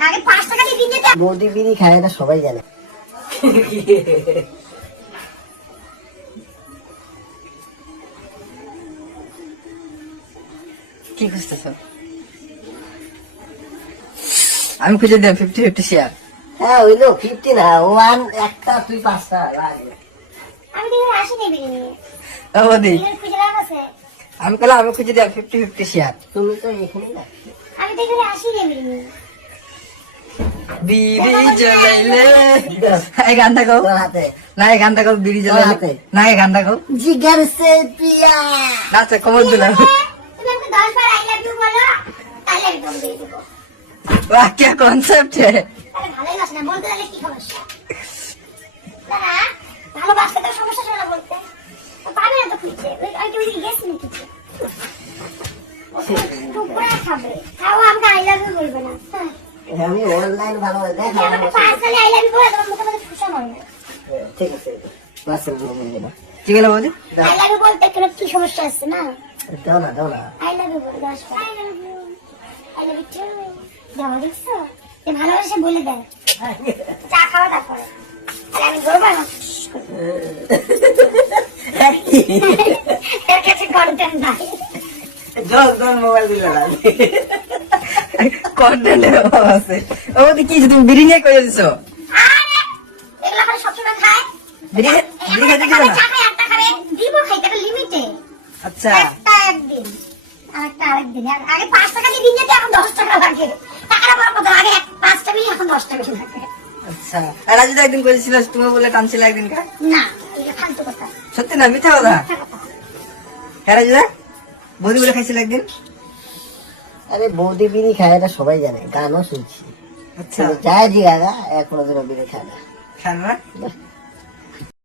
আগে পাঁচ টাকা দিয়ে বৌদি বিড়ি খায় এটা সবাই জানে। কি খুঁজতেছ? আমি খুঁজে দিলাম ফিফটি ফিফটি শেয়ার হ্যাঁ হইল ফিফটি না ওয়ান একটা তুই পাঁচটা লাগে। আমি খুঁজে লাভ আমি খুঁজে দিলাম ফিফটি ফিফটি শেয়ার তুমি তো এখানেই আমি তো এখানে আসি বিড়ি জ্বলাইলে এই গানটা গাও তোর হাতে না এই গানটা গাও বিড়ি জ্বলাইলে হাতে। না এই গানটা গাও জিগার সে পিয়া নাচে খবর দিলাম তুমি আমাকে দশ বার আই লাভ ইউ বলো তাহলে আমি তোমাকে দিয়ে দেবো वाह क्या कॉन्सेप्ट है তাহলে ভালোই বাসে না বলতে তাহলে কি সমস্যা না না ভালোবাসতে তো সমস্যা ছিল না বলতে তো পাবে না তো খুঁজছে ওই আমি কি ওইদিকে গেছি নাকি টুকরা খাবে তাও আমাকে আই লাভ ইউ বলবে না হ্যাঁ। আমি অনলাইন ভালো দেখ বলে তোমার মুখে মধ্যে ফুসা মারবে। ঠিক আছে বাসের বলব না ঠিক আছে বৌদি? আই লাভ ইউ বলতে কোনো কি সমস্যা আছে না? দাও না দাও না। আই লাভ ইউ বলে বার I love you I love you too যাও দেখছ? ভালোবাসে বলে দেয়। চা খাওয়া তারপরে। আর আমি বলব না এর কাছে কন্টেন্ট নাই। দশ জন মোবাইল দিলে না কন্টেন্ট আছে। ও কি তুমি বিড়ি নিয়ে করে দিছো আচ্ছা। একদিন। আরেকটা আরেকদিন। আর আগে পাঁচ টাকা দিন যেতে এখন দশ টাকা লাগে। টাকাটা বড় কথা আগে পাঁচ টাকা এখন দশ টাকা লাগে। আচ্ছা। আর আজ একদিন করেছিল তুমি বলে টানছিলে একদিন। না এটা ফালতু কথা। সত্যি না মিথ্যা কথা? হ্যাঁ রাজুদা বৌদি বলে খাইছিল একদিন? আরে বৌদি বিড়ি খায় এটা সবাই জানে গানও শুনছি। আচ্ছা। যায় জিগা এখনও দিনও বিড়ি খায় না। খায় না?